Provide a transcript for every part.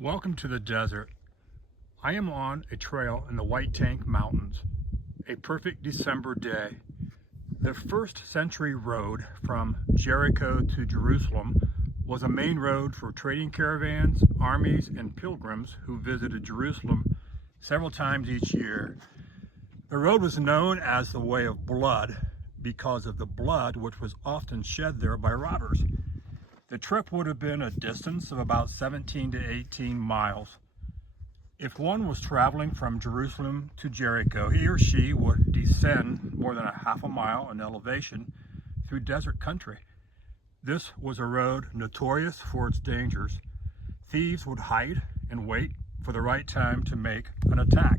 Welcome to the desert. I am on a trail in the White Tank Mountains. A perfect December day. The first century road from Jericho to Jerusalem was a main road for trading caravans, armies, and pilgrims who visited Jerusalem several times each year. The road was known as the Way of Blood because of the blood which was often shed there by robbers. The trip would have been a distance of about 17 to 18 miles. If one was traveling from Jerusalem to Jericho, he or she would descend more than a half a mile in elevation through desert country. This was a road notorious for its dangers. Thieves would hide and wait for the right time to make an attack.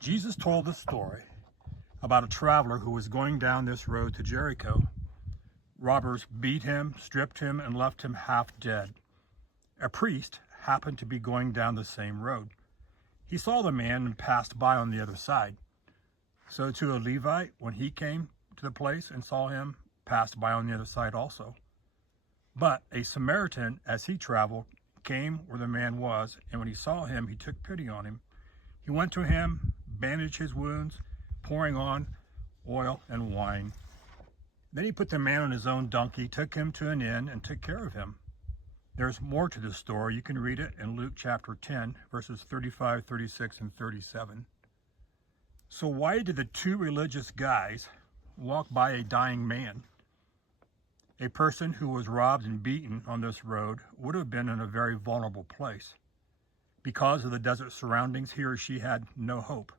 Jesus told the story about a traveler who was going down this road to Jericho. Robbers beat him, stripped him, and left him half dead. A priest happened to be going down the same road. He saw the man and passed by on the other side. So too a Levite, when he came to the place and saw him, passed by on the other side also. But a Samaritan, as he traveled, came where the man was, and when he saw him, he took pity on him. He went to him, bandaged his wounds, pouring on oil and wine. Then he put the man on his own donkey, took him to an inn, and took care of him. There's more to this story. You can read it in Luke chapter 10, verses 35, 36, and 37. So why did the two religious guys walk by a dying man? A person who was robbed and beaten on this road would have been in a very vulnerable place. Because of the desert surroundings, he or she had no hope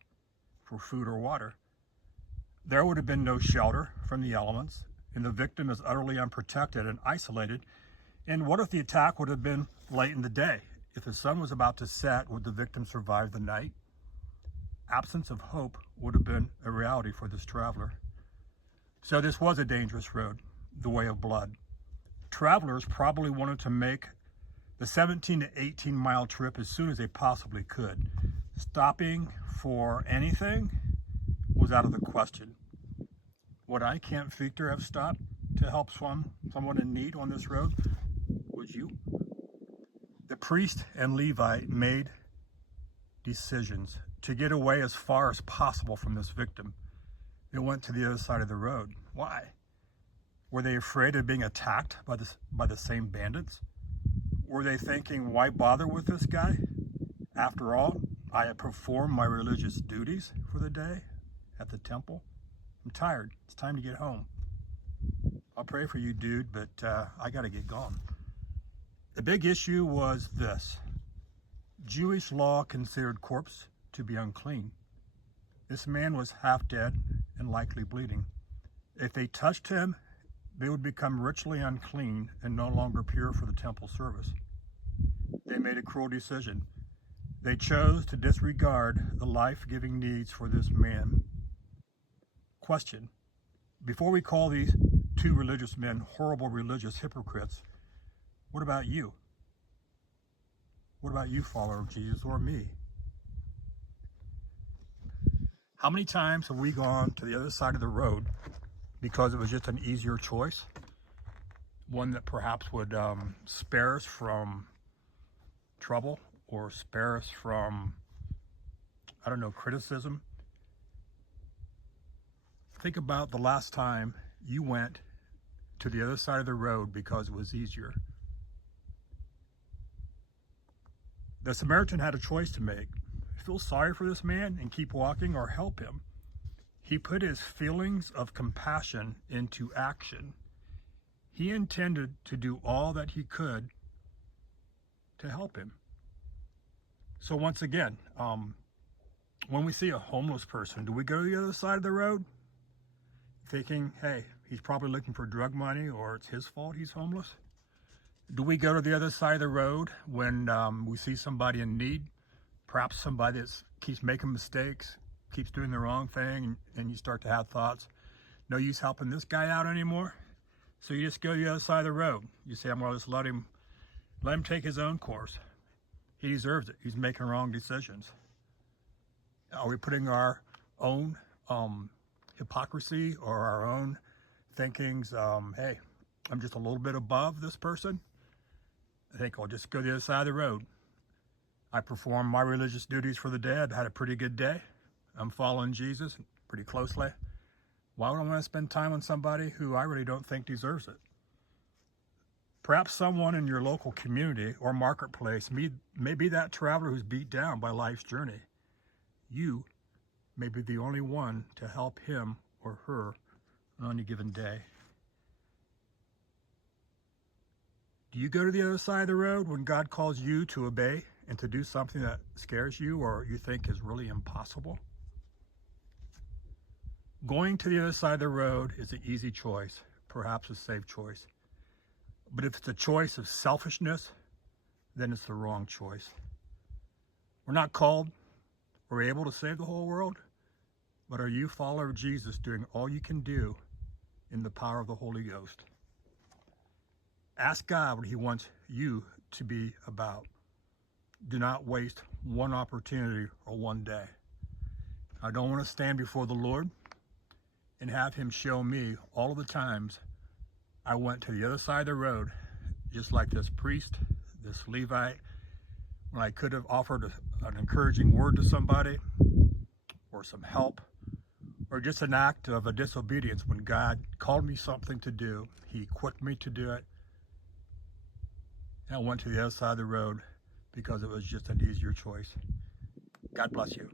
for food or water. There would have been no shelter from the elements, and the victim is utterly unprotected and isolated. And what if the attack would have been late in the day? If the sun was about to set, would the victim survive the night? Absence of hope would have been a reality for this traveler. So this was a dangerous road, the Way of Blood. Travelers probably wanted to make the 17 to 18 mile trip as soon as they possibly could. Stopping for anything was out of the question. Would I, Camp Victor, have stopped to help someone in need on this road? Would you? The priest and Levite made decisions to get away as far as possible from this victim. They went to the other side of the road. Why? Were they afraid of being attacked by the same bandits? Were they thinking, why bother with this guy? After all, I have performed my religious duties for the day at the temple. I'm tired. It's time to get home. I'll pray for you, dude, but I got to get going. The big issue was this. Jewish law considered corpse to be unclean. This man was half dead and likely bleeding. If they touched him, they would become ritually unclean and no longer pure for the temple service. They made a cruel decision. They chose to disregard the life-giving needs for this man. Question: before we call these two religious men horrible religious hypocrites, what about you? What about you, follower of Jesus, or me? How many times have we gone to the other side of the road because it was just an easier choice? One that perhaps would spare us from trouble or spare us from, criticism. Think about the last time you went to the other side of the road because it was easier. The Samaritan had a choice to make. Feel sorry for this man and keep walking, or help him. He put his feelings of compassion into action. He intended to do all that he could to help him. So once again, when we see a homeless person, do we go to the other side of the road thinking, hey, he's probably looking for drug money, or it's his fault he's homeless? Do we go to the other side of the road when we see somebody in need, perhaps somebody that keeps making mistakes, keeps doing the wrong thing, and you start to have thoughts, no use helping this guy out anymore? So you just go to the other side of the road. You say, I'm going to just let him take his own course. He deserves it. He's making wrong decisions. Are we putting our own hypocrisy or our own thinkings, hey, I'm just a little bit above this person? I think I'll just go to the other side of the road. I performed my religious duties for the day. I've had a pretty good day. I'm following Jesus pretty closely. Why would I want to spend time on somebody who I really don't think deserves it? Perhaps someone in your local community or marketplace may be that traveler who's beat down by life's journey. You may be the only one to help him or her on any given day. Do you go to the other side of the road when God calls you to obey and to do something that scares you or you think is really impossible? Going to the other side of the road is an easy choice, perhaps a safe choice. But if it's a choice of selfishness, then it's the wrong choice. We're not called or able to save the whole world, but are you, follower of Jesus, doing all you can do in the power of the Holy Ghost? Ask God what he wants you to be about. Do not waste one opportunity or one day. I don't want to stand before the Lord and have him show me all of the times I went to the other side of the road, just like this priest, this Levite, when I could have offered an encouraging word to somebody or some help, or just an act of a disobedience when God called me something to do. He equipped me to do it. And I went to the other side of the road because it was just an easier choice. God bless you.